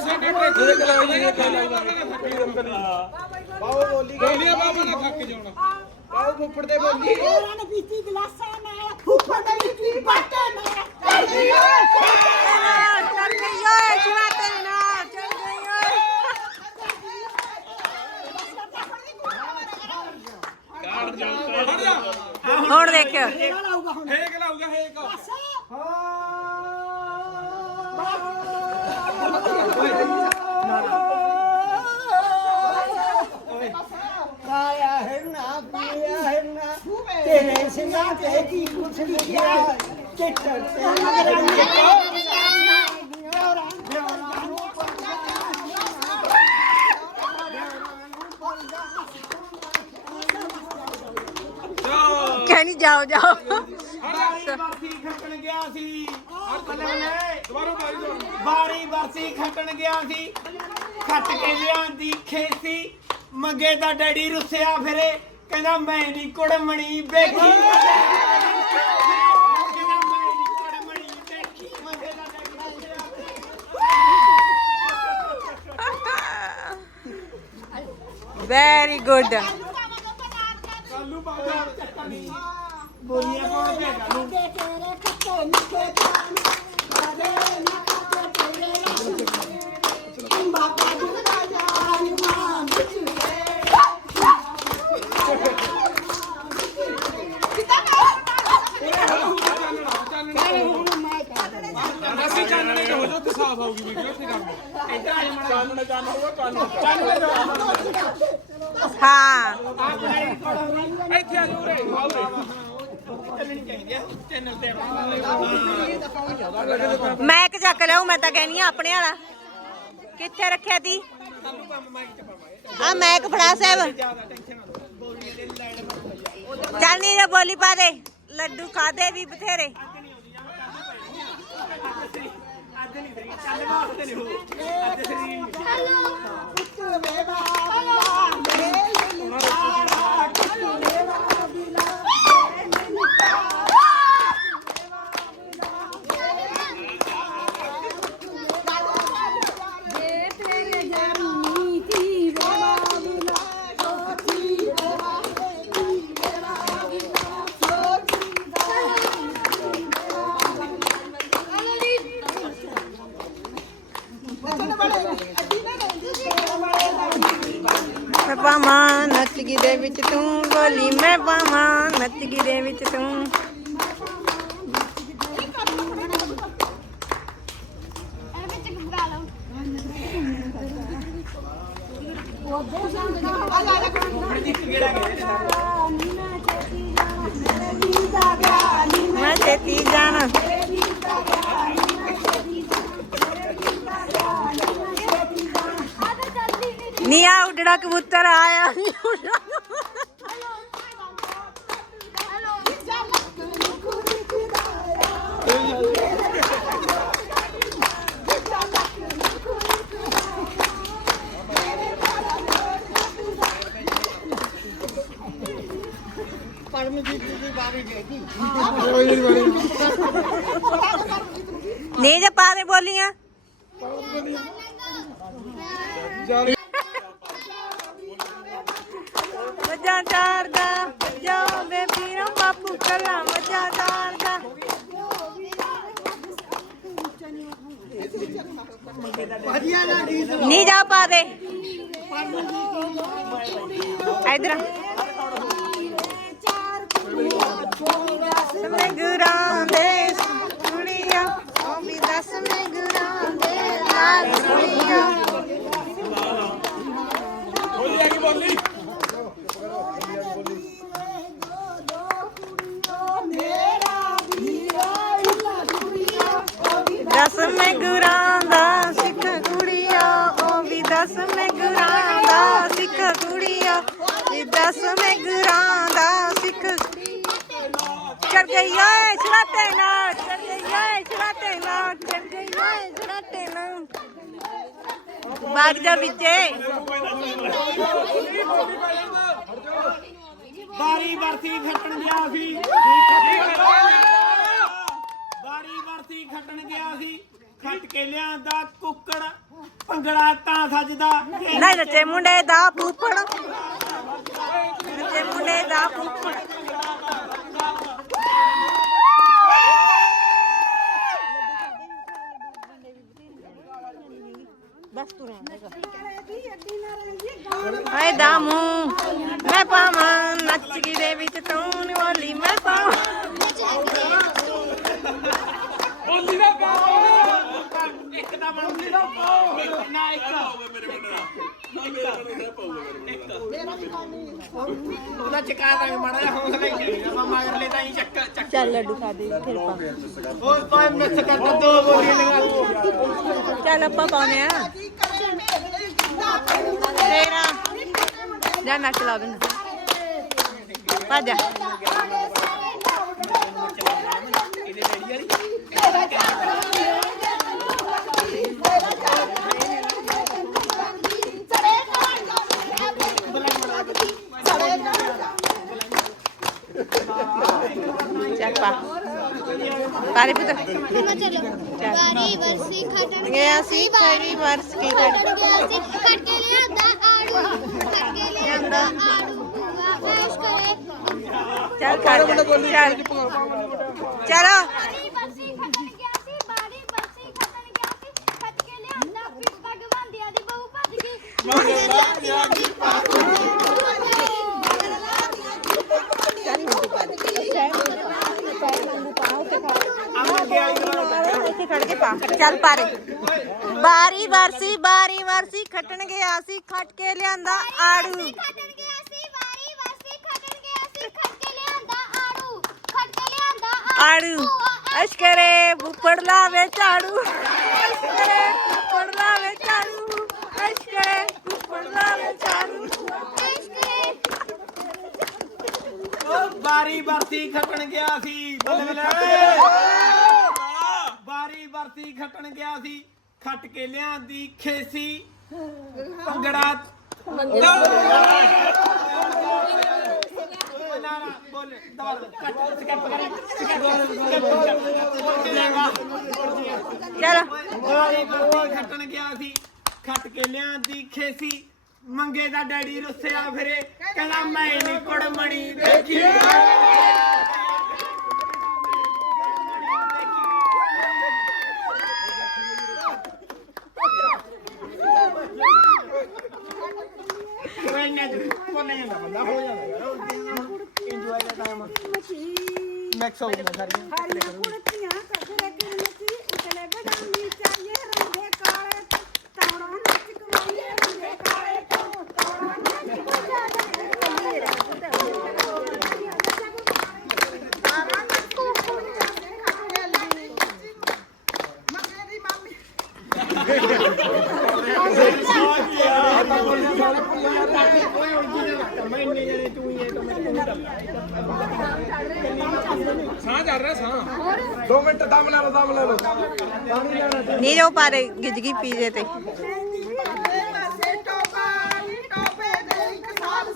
ਸਾਡੇ ਟਰੈਕਟਰ ਦੇ ਬਾਬਾ ਬੋਲੀ ਬੋਲੀਏ ਬਾਬਾ ਨਾ ਥੱਕ ਜਾਣਾ ਬਾਬਾ ਫੁੱਫੜ ਦੇ ਬੋਲੀ ਹੋਰਾਂ ਨੇ ਪੀਤੀ ਗਲਾਸਾਂ ਨਾਲ ਫੁੱਫੜ ਦੇ ਵਿੱਚ ਬਾਟੇ ਨਾਲ ਕਰਦੀ ਚੱਲ ਗਈ ਓਏ ਛਵਾਤੇ ਨਾ ਚੱਲ ਗਈ ਓਏ ਜਾ ਹੁਣ। ਦੇਖਿਓ ਲਾਊਗਾ ਹੁਣ ਹੇਕ। ਲਾਊਗਾ ਹੇਕ ਆਇਆ ਹੈ ਨਾ ਪੀਆ ਹੈ ਨਾ ਤੇਰੇ ਸਿੰਘਾਂ ਤੇ ਕੀ ਕੁਛ ਲਿਖਿਆ ਚਿੱਟੜ ਤੇ ਕਹਿੰਦੀ ਜਾਓ ਜਾਓ। ਬਾਰੀ ਬਰਸੀ ਖੱਟਣ ਗਿਆ ਸੀ। ਦੁਬਾਰਾ ਬਾਰੀ ਦੋ ਬਾਰੀ ਬਰਸੀ ਖੱਟਣ ਗਿਆ ਸੀ। ਖੱਟ ਕੇ ਲਿਆਂਦੀ ਖੇਸੀ। ਮੰਗੇ ਦਾ ਡੈਡੀ ਰੁੱਸਿਆ ਫਿਰੇ। ਕਹਿੰਦਾ ਮੈਂ ਨਹੀਂ ਕੁੜਮਣੀ ਵੇਖੀ। ਕਹਿੰਦਾ ਮੈਂ ਨੀ ਕੁੜਮਣੀ ਵੇਖੀ। ਮੰਗੇ ਦਾ ਡੈਡੀ ਰੁੱਸਿਆ ਵੈਰੀ ਗੁੱਡ ਕਾਲੂ ਬਾਬਾ ਬੋਲੀਆਂ ਕੋਣ ਭੇਜਾ ਨੂੰ ਬਾਬਾ ਜਾਨ ਮਾਂ ਅਸੀਂ ਚਾਨਣੇ ਚ ਹੋ ਜਾਓ ਤੇ ਸਾਫ਼ ਆਊਗੀ ਵੀਡੀਓ ਇੱਥੇ ਕਰ ਲਓ ਚਾਨਣੇ ਚਾਨ ਹੋਊਗਾ ਚਾਨਣੇ ਚਾਨਣੇ ਹਾਂ। ਇੱਥੇ ਆ ਜਾਓ ਰੇ ਆਓ ਰੇ ਮੈਕ ਚੱਕ ਲਿਆਉ ਮੈਂ ਤਾਂ ਕਹਿਨੀ ਆ ਆਪਣੇ ਵਾਲਾ। ਕਿੱਥੇ ਰੱਖਿਆ ਤੀ? ਆ ਮੈਂ ਇੱਕ ਫੜਾ ਸਾਹਿਬ। ਚੱਲ ਨਹੀਂ ਬੋਲੀ ਪਾ ਦੇ, ਲੱਡੂ ਖਾਦੇ ਵੀ ਬਥੇਰੇ। ਚੱਲ ਵਾਸਤੇ ਨਹੀਂ ਹੋ। ਅੱਜ ਸਰੀਰ ਹੈਲੋ ਉੱਤਰ ਮੇਵਾ ਮੈਂ ਪਾਵਾਂ ਨੱਚਗੀ ਦੇ ਵਿੱਚ ਤੂੰ ਬੋਲੀ ਮੈਂ ਪਾਵਾਂ ਨੱਚ ਨੱਚਗੀ ਦੇ ਵਿੱਚ ਤੂੰ। ਨੀ ਆ ਉੱਡੜਾ ਕਬੂਤਰ ਆਇਆ। ਨੀ ਉੱਡੜਾ ਨਹੀਂ ਜੇ ਪਾ ਦੇ ਬੋਲੀਆਂ। ਮੱਝਾਂ ਚਾਰਦਾ ਜਾਓ ਪੀਰੋ ਬਾਪੂ ਕੱਲਾ ਮੱਝਾਂ ਚਾਰਦਾ ਨਹੀਂ ਜਾ ਪਾ ਦੇ। ਇਧਰ ਮੈਂ ਗੁਰਾਂ ਦੇ ਕੁੜੀਆਂ ਉਹ ਵੀ ਮੈਂ ਗੁਰਾਂ ਦੇ ਲਾਲ ਕੁੜੀਆਂ ਚੜ ਗਈ ਓਏ ਛਲਾਤੇ ਨਾਲ ਚੜ ਗਈ ਓਏ ਬਾਰੀ ਬਰਸੀ ਖੱਟਣ ਗਿਆ ਸੀ। ਬਾਰੀ ਬਰਸੀ ਖੱਟਣ ਗਿਆ ਸੀ। ਖੱਟ ਕੇ ਲਿਆਂਦਾ ਕੁੱਕੜ, ਭੰਗੜਾ ਤਾਂ ਸੱਜਦਾ। ਨਹੀਂ, ਨੱਚੇ ਮੁੰਡੇ ਦਾ ਫੁੱਫੜ। ਨੱਚੇ ਮੁੰਡੇ ਦਾ ਫੁੱਫੜ ਬਸ ਤੂੰ ਹਾਏ ਦਾਮੂ ਮੈਂ ਪਾਵਾਂ ਨੱਚ ਗੀ ਦੇ ਵਿੱਚ ਤੂੰ ਨਿਵਾਲੀ ਮੈਂ ਪਾਵਾਂ ਬੋਲੀ ਦਾ ਪਾ ਇੱਕ ਦਾ ਬਣਦੀ ਨਾ ਪਾਓ ਨਾ ਇੱਕ ਉਹਦਾ ਚਕਾ ਦਾਂਗੇ ਮਾੜਾ ਜਿਹਾ ਹੌਸਲਾ ਹੀ ਚਾਹੀਦਾ ਮੈਂ ਮਗਰਲੇ ਤਾਂ ਹੀ ਚੱਕ ਚੱਕ ਚੱਲ ਲੱਡੂ ਖਾ ਦੇ ਫਿਰ ਪਾ। ਉਹ ਕੋਈ ਮਿਕਸ ਕਰਦਾ ਦੋ ਬੋਲੀਆਂ ਲਗਾ ਦੂੰ। ਚੱਲ ਆਪਾਂ ਪਾਉਨੇ ਆ। ਤੇਰਾ। ਜਾ ਨੱਚ ਲਾ ਬਿੰਦ ਭੱਜ ਜਾ ਚੱਲ ਪਾ। ਪੁੱਤ। ਵਰਸੀ ਖਟਣ ਗਿਆ ਸੀ ਕਈ ਵਰਸ ਕੀ ਕਰ ਖਟਣ ਗਿਆ ਸੀ ਖਟ ਕੇ ਲਿਆਂਦਾ ਆੜੂ। ਖਟ ਕੇ ਲਿਆਂਦਾ ਆੜੂ। ਬੂਆ ਐਸ਼ ਕਰੇ। ਚੱਲ ਕਰ ਚੱਲ। ਚਲੋ ਵਾਰੀ ਵਰਸੀ ਖਟਣ ਗਿਆ ਸੀ ਵਾਰੀ ਵਰਸੀ ਖਟਣ ਗਿਆ ਸੀ ਖਟ ਕੇ ਲਿਆਂਦਾ ਫਿਰ ਭਗਵਾਨ ਦੀ ਬਹੂ ਭੱਜ ਗਈ ਇੱਥੇ ਖੜ ਕੇ ਪਾ ਚੱਲ ਪਾਰੇ ਬਾਰੀ ਵਰਸੀ ਬਾਰੀ ਵਰਸੀ ਖੱਟਣ ਗਿਆ ਸੀ ਖੱਟ ਕੇ ਲਿਆਂਦਾ ਆੜੂ। ਖਟਣ ਗਿਆ ਸੀ ਵਾਰੀ ਵਰਸੀ ਖਟਣ ਗਿਆ ਸੀ ਖਟ ਕੇ ਲਿਆਂਦਾ ਆੜੂ। ਖਟ ਕੇ ਲਿਆਂਦਾ ਆੜੂ। ਅਸ਼ਕਰੇ ਬੁੱਪੜ ਲਾਵੇ ਝਾੜੂ ਅਸ਼ਕਰੇ ਬੁੱਪੜ ਲਾਵੇ ਝਾੜੂ ਅਸ਼ਕਰੇ ਬੁੱਪੜ ਲਾਵੇ ਝਾੜੂ ਉਹ ਬਾਰੀ ਬਰਸੀ ਖੱਟਣ ਗਿਆ ਸੀ ਬੱਲੇ ਬੱਲੇ। ਬਰਸੀ ਖੱਟਣ ਗਿਆ ਸੀ ਖੱਟ ਕੇ ਲਿਆਂਦੀ ਖੇਸੀ। ਭੰਗੜਾ ਨਾ। ਨਾ ਬੋਲ ਦਵਾ ਕੱਟ ਸਕਿਪ ਕਰੇ ਸਕਿਪ ਸਕਿਪ ਲੈਂਗਾ ਚਲ। ਬਾਰੀ ਬਰਸੀ ਖੱਟਣ ਗਿਆ ਸੀ ਖੱਟ ਕੇ ਲਿਆਂਦੀ ਖੇਸੀ। ਮੰਗੇ ਦਾ ਡੈਡੀ ਰੁੱਸਿਆ ਫਿਰੇ ਕਹਿੰਦਾ ਮੈਂ ਨਹੀਂ ਕੁੜਮਣੀ ਦੇਖੀ ਕੋਈ ਨਾ ਬੋਲੇ ਜਾਂਦਾ ਬੰਦਾ ਹੋ ਜਾਂਦਾ ਯਾਰ ਇੰਜੋਏ ਦਾ ਟਾਈਮ ਮੈਕਸ ਹੋ ਜਾਂਦਾ ਸਾਰੀ ਹਰੀਆਂ ਕੁੜਤੀਆਂ ਕਗਰੇ ਕੀ ਨੱਚੀ ਉਤਲੇ ਗਡਾਮੀ ਚਾਹੀਏ ਰੰਗੇ ਕਾਲੇ ਤੌੜਾ ਨੱਚ ਕਮਾਈਏ ਰੰਗੇ ਕਾਲੇ ਤੋਂ ਤੌੜਾ ਨੱਚ ਕਮਾਈਏ ਮੈਂ ਇੰਨੇ ਜਣੇ ਤੂੰ ਹੀ ਹੈ ਤਾਂ ਮੈਂ ਤੂੰ ਹੀ ਸਾਹ ਚੱਲ ਰਿਹਾ ਸਾਹ ਨੀ ਜੋ ਪਾਰੇ ਗਿਜਗੀ ਪੀਜੇ ਤੇ। ਪਾਸੇ ਟੋਪਾ ਨੀ ਟੋਪੇ ਦੇ ਇੱਕ ਸਾਲ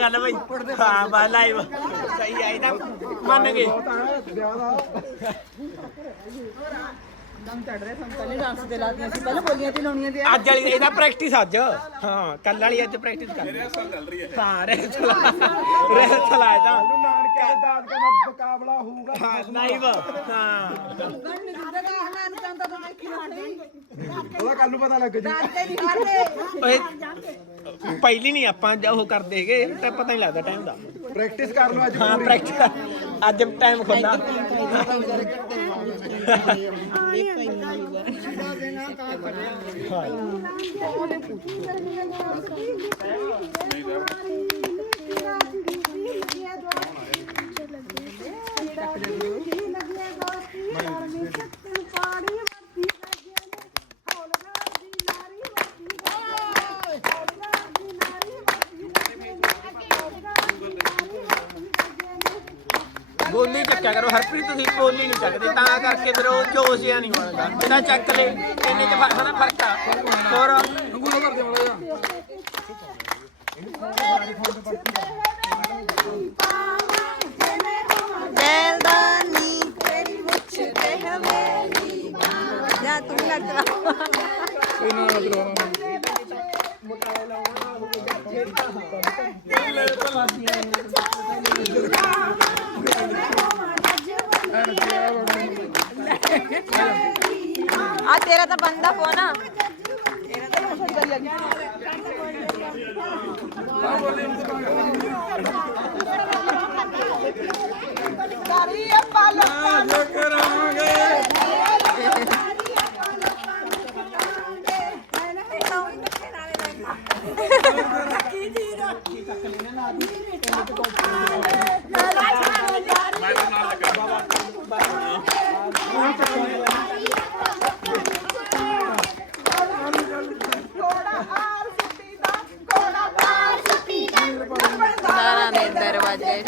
ਸੁਣੀਦਾ ਉਹ ਵੱਲ ਟੋਪੇ ਦੇ ਇੱਕ ਸਾਲ ਸੁਣੀਦਾ ਸੁਣੀ ਸੋਪਾ ਨੀ ਆਉਂਦੀ ਜਾਂਦੀ ਨੂੰ ਕਾਜ ਸਹੀ ਆ ਗੱਲ ਬਈ। ਹਾਂ ਬਾ ਲਾਈਵ ਸਹੀ ਆ ਮੰਨ ਗਏ। ਅੱਜ ਵਾਲੀ ਇਹਦਾ ਪ੍ਰੈਕਟਿਸ ਅੱਜ। ਹਾਂ ਕੱਲ ਵਾਲੀ ਅੱਜ ਪ੍ਰੈਕਟਿਸ ਕਰ। ਰਿਹਾ ਸਾਲ ਚੱਲ ਰਹੀ ਹੈ। ਹਾਂ ਰੇ ਚਲਾ ਰੇ ਚਲਾ ਇਹਦਾ। ਨਾਨਕੇ ਦੇ ਦਾਦ ਦਾ ਮੁਕਾਬਲਾ ਹੋਊਗਾ। ਹਾਂ ਲਾਈਵ ਹਾਂ। ਉਹਦਾ ਕੱਲ ਨੂੰ ਪਤਾ ਲੱਗ ਜੂ। ਪਹਿਲੀ ਨਹੀਂ ਆਪਾਂ ਜ- ਉਹ ਕਰਦੇਗੇ ਤਾਂ ਪਤਾ ਨਹੀਂ ਲੱਗਦਾ ਟਾਈਮ ਦਾ। ਪ੍ਰੈਕਟਿਸ ਕਰ ਲਓ ਅੱਜ ਹਾਂ ਪ੍ਰੈਕਟਿਸ ਅੱਜ ਟਾਈਮ ਖੁੱਲਾ ਬੋਲੀ ਚੱਕਿਆ ਕਰੋ, ਹਰਪ੍ਰੀਤ ਤੁਸੀਂ ਬੋਲੀ ਨਹੀਂ ਚੱਕਦੇ, ਤਾਂ ਕਰਕੇ ਫਿਰ ਉਹ ਜੋਸ਼ ਜਿਆ ਨਹੀਂ ਬਣਦਾ। ਇਹਦਾ ਚੱਕ ਲੈ, ਇੰਨੇ ਚ ਫ਼ਰਕ ਨਾ ਫ਼ਰਕ ਆ। ਹੋਰ ਜਾ ਤੂੰ ਲੱਗ ਲਾ ਆ ਤੇਰਾ ਤਾਂ ਬੰਦਾ ਫੋਨ ਆ। ਕਰੀ ਪਾਲਕ ਕੋੜਾ ਹਾਰ ਸੁੱਟੀ ਦਾ ਕੋੜਾ ਹਾਰ ਸੁੱਟੀ ਦਾ ਦਾਰਾਂ ਦੇ ਦਰਵਾਜ਼ੇ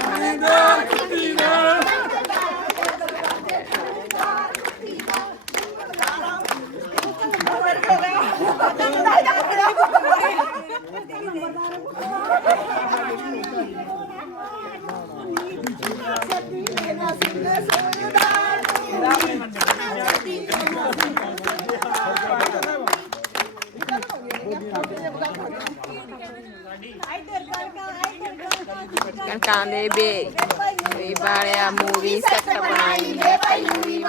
ਮੂਵੀ ਸੈੱਟ ਬਣਾਈ ਵੇ ਭਾਈ ਮੂਵੀ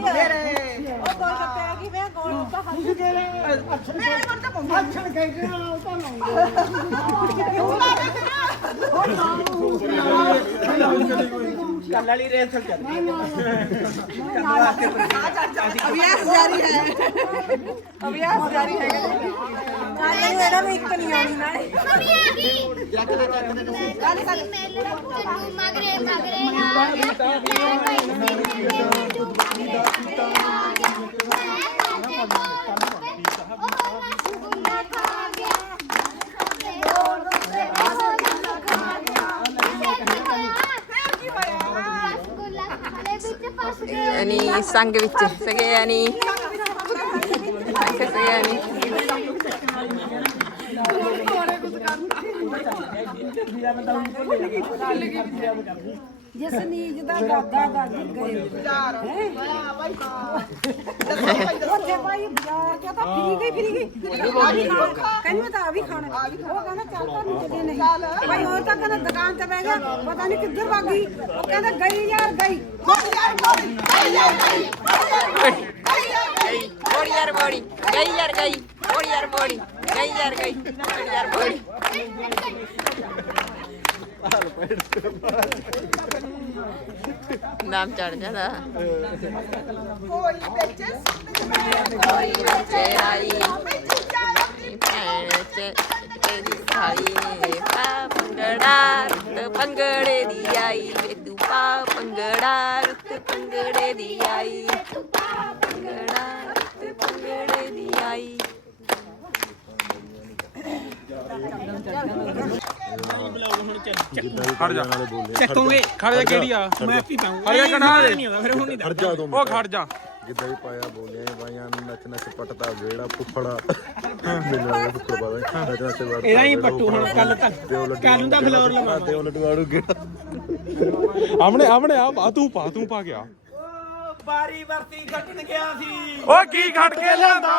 ਵਾਲਿਆ ਦੇਖ ਲੈ ਕਿੱਥੇ ਸਿੱਟ ਗਿਆ ਕਾਲੀ ਆਏ ਹਾਏ ਕਰ ਕੱਲ ਵਾਲੀ ਰੇਂਸਲ ਚੱਲ ਅਭਿਆਸ ਜਾਰੀ ਹੈ ਅਭਿਆਸ ਜਾਰੀ ਹੈ ਕਾਲੇ ਇਹਨਾਂ ਨੂੰ ਇੱਕ ਨਹੀਂ ਆਉਣੀ ਨਾਲੇ ਮਗਰੇ ਮਗਰੇ ਆ Ani sangge vichu sege ani ਜਸਨੀਜ ਦਾ ਦਾਦਾ ਦਾਦੀ ਗਏ ਉੱਥੇ ਭਾਈ ਬਾਜ਼ਾਰ ਚ ਤਾਂ ਫਰੀ ਗਈ ਫਰੀ ਗਈ। ਆ ਵੀ ਖਾਣਾ। ਕਹਿੰਦੀ ਮੈਂ ਤਾਂ ਆ ਵੀ ਖਾਣਾ। ਉਹ ਕਹਿੰਦਾ, ਚੱਲ ਤੁਹਾਨੂੰ ਚੱਲੇ ਨਹੀਂ। ਭਾਈ ਉਹ ਤਾਂ ਕਹਿੰਦਾ ਦੁਕਾਨ ਤੇ ਬਹਿ ਗਿਆ, ਪਤਾ ਨਹੀਂ ਕਿੱਧਰ ਭੱਗ ਗਈ। ਉਹ ਕਹਿੰਦਾ ਗਈ ਯਾਰ, ਗਈ। ਮੋੜੀ ਯਾਰ, ਮੋੜੀ। ਗਈ ਯਾਰ, ਗਈ। ਮੋੜੀ ਯਾਰ, ਮੋੜੀ। ਗਈ ਯਾਰ, ਗਈ। ਮੋੜੀ ਯਾਰ, ਮੋੜੀ। ਨਾਮ ਚੜ ਜਾਂਦਾ ਕੋਈ ਵਿੱਚ ਕੋਈ ਬੱਚੇ ਆਈ ਭੈਣ ਚ ਤੇਰੀ ਸਾਈ ਨੇ ਪਾ ਪੰਗੜਾ ਰੁੱਤ ਪੰਗੜੇ ਦੀ ਆਈ ਵੇ ਤੂੰ ਪਾ ਪੰਗੜਾ ਰੁੱਤ ਪੰਗੜੇ ਦੀ ਆਈ ਪੰਗੜਾ ਰੁੱਤ ਪੰਗੜੇ ਦੀ ਆਈ ਖੜ ਜਾ। ਚੱਕੋਗੇ। ਖੜ ਜਾ ਕਿਹੜੀ ਆ? ਮੈਂ ਆਪੀ ਪਾਉਂਗਾ। ਖੜ ਜਾ ਕਢਾ ਦੇ। ਨਹੀਂ ਆਉਂਦਾ ਫਿਰ ਹੁਣ ਨਹੀਂ ਖੜ ਜਾ ਦੋ ਉਹ ਖੜ ਜਾ। ਜਿੱਦਾਂ ਹੀ ਪਾਇਆ ਬੋਲਿਆ ਬਾਈਆਂ ਨੂੰ ਨੱਚ ਨੱਚ ਪਟਦਾ ਵੇੜਾ ਫੁੱਫੜਾ। ਮੈਨੂੰ ਫੁੱਫੜ ਪਤਾ ਨੱਚ ਨੱਚ ਵੜਦਾ ਇਹਦਾ ਹੀ ਪੱਟੂ ਹੁਣ ਕੱਲ ਤੱਕ। ਕੱਲ ਤਾਂ ਫਲੋਰ ਲਵਾਵਾਂਗੇ। ਤੇ ਉਲਟ ਵਾੜੂ ਗਿਆ ਆਮਣੇ ਆਮਣੇ ਆ ਪਾ ਤੂੰ ਪਾ ਤੂੰ ਪਾ ਗਿਆ ਬਾਰੀ ਵਰਤੀ ਖੱਟਣ ਗਿਆ ਸੀ। ਓ ਕੀ ਖੜ ਕੇ ਲਿਆਂਦਾ?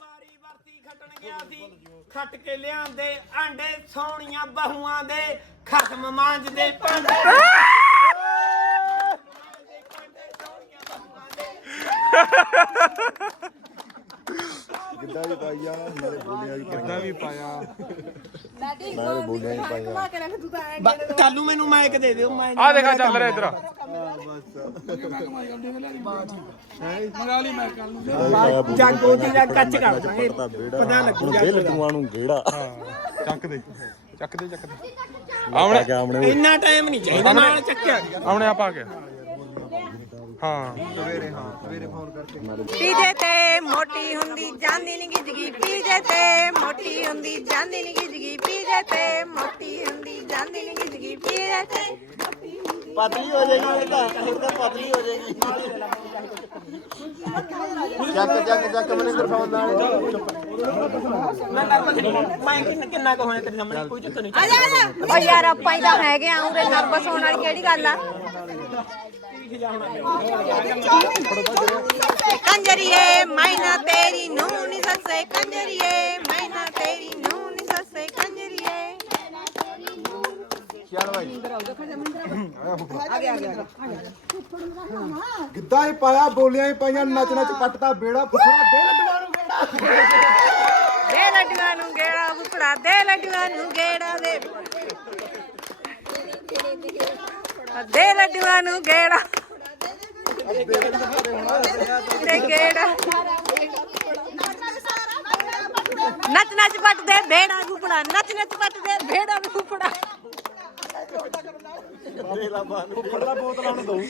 ਬਾਰੀ ਵਰਤੀ ਖੱਟਣ ਗਿਆ ਸੀ। ਖੱਟ ਕੇ ਲਿਆਂਦੇ ਆਂਡੇ ਸੋਹਣੀਆਂ ਬਹੂਆਂ ਦੇ ਖਸਮ ਮਾਂਜਦੇ ਭਾਂਡੇ। ਕਿੱਦਾਂ ਵੀ ਪਾਈਆ ਨਾਲੇ ਬੋਲੀਆਂ ਵੀ ਕਿੱਦਾਂ ਵੀ ਪਾਇਆ। ਲਾਡੀ ਨਾਲੇ ਬੋਲੀਆਂ ਵੀ ਪਾਈਆ ਘੁਮਾ ਕੇ ਰੱਖ ਤੂੰ ਤਾਂ ਐਂ ਕੱਲ ਨੂੰ ਮੈਨੂੰ ਮਾਈਕ ਦੇ ਦਿਓ ਮੈਂ ਆ ਦੇਖਾ ਚੱਲ ਰਿਹਾ ਇਧਰ। ਜਾਗੋ ਜੀ ਦਾ ਕੱਚ ਕਰ ਦਾਂਗੇ ਪਤਾ ਲੱਗੂ ਬਿੱਲ ਟੂਆਂ ਨੂੰ ਗੇੜਾ। ਚੱਕ ਦੇ ਚੱਕ ਦੇ ਚੱਕ ਦੇ। ਆਉਣੇ ਕਿ ਆਮਣੇ ਇੰਨਾ ਟਾਈਮ ਨਹੀਂ ਚਾਹੀਦਾ ਨਾਲ ਚੱਕਿਆ। ਆਉਣੇ ਆਪ ਆ ਗਿਆ ਹਾਂ। ਪੀਜੇ ਤੇ ਮੋਟੀ ਹੁੰਦੀ ਜਾਂਦੀ ਨਹੀਂ ਗਿਜਗੀ। ਪੀਜੇ ਤੇ ਮੋਟੀ ਹੁੰਦੀ ਜਾਂਦੀ ਨਹੀਂ ਗਿਜਗੀ। ਪੀਜੇ ਤੇ ਮੋਟੀ ਹੁੰਦੀ ਜਾਂਦੀ ਨਹੀਂ ਗਿਜਗੀ। ਪੀਜੇ ਤੇ ਪਤਲੀ ਹੋ ਜਾਏਗੀ ਇਹ ਤਾਂ ਫਿਰ ਤਾਂ ਪਤਲੀ ਹੋ ਜਾਏਗੀ। ਚੱਕ ਚੱਕ ਚੱਕ ਮਨਿੰਦਰ ਫੋਨ ਨਾਲ ਮੈਂ ਨਰਵਸ ਨਹੀਂ ਮੈਂ ਕਿੰਨਾ ਕਿੰਨਾ ਕੁ ਹੋਇਆ ਤੇਰੇ ਸਾਹਮਣੇ? ਕੋਈ ਚੱਕਰ ਨਹੀਂ ਆ ਜਾ ਆ ਯਾਰ ਆਪਾਂ ਹੀ ਤਾਂ ਹੈਗੇ ਆ ਉਰੇ ਨਰਵਸ ਹੋਣ ਵਾਲੀ ਕਿਹੜੀ ਗੱਲ ਆ? ਕੰਜਰੀਏ ਮੈਨਾ ਤੇਰੀ ਨੂੰ ਨੀ ਸੱਸੇ ਕੰਜਰੀਏ ਮੈਨਾ ਤੇਰੀ ਨੂੰ ਨੀ ਸੱਸੇ ਕੰਜਰੀਏ। ਗਿੱਧਾ ਹੀ ਪਾਇਆ ਬੋਲੀਆਂ ਹੀ ਪਾਈਆਂ ਨੱਚ ਨੱਚ ਪੱਟਦਾ ਬੇੜਾ ਫੁੱਫੜਾ ਦੇ ਲੱਡੂਆਂ ਨੂੰ ਗੇੜਾ। ਦੇ ਲੱਡੂਆਂ ਨੂੰ ਗੇੜਾ ਬੁਕੜਾ ਦੇ ਲੱਡੂਆਂ ਨੂੰ ਗੇੜਾ ਦੇ ਦੇ ਲੱਡੂਆਂ ਨੂੰ ਗੇੜਾ। ਤੇ ਗੇੜਾ। ਨੱਚ ਨੱਚ ਪੱਟ ਦੇ ਬੇੜਾ ਬੁਕੜਾ ਨੱਚ ਨੱਚ ਪੱਟ ਦੇ ਬੇੜਾ ਬੁਕੜਾ ਫੁੱਫੜ ਦਾ ਬੋਤਲਾਂ ਨੂੰ ਦਊ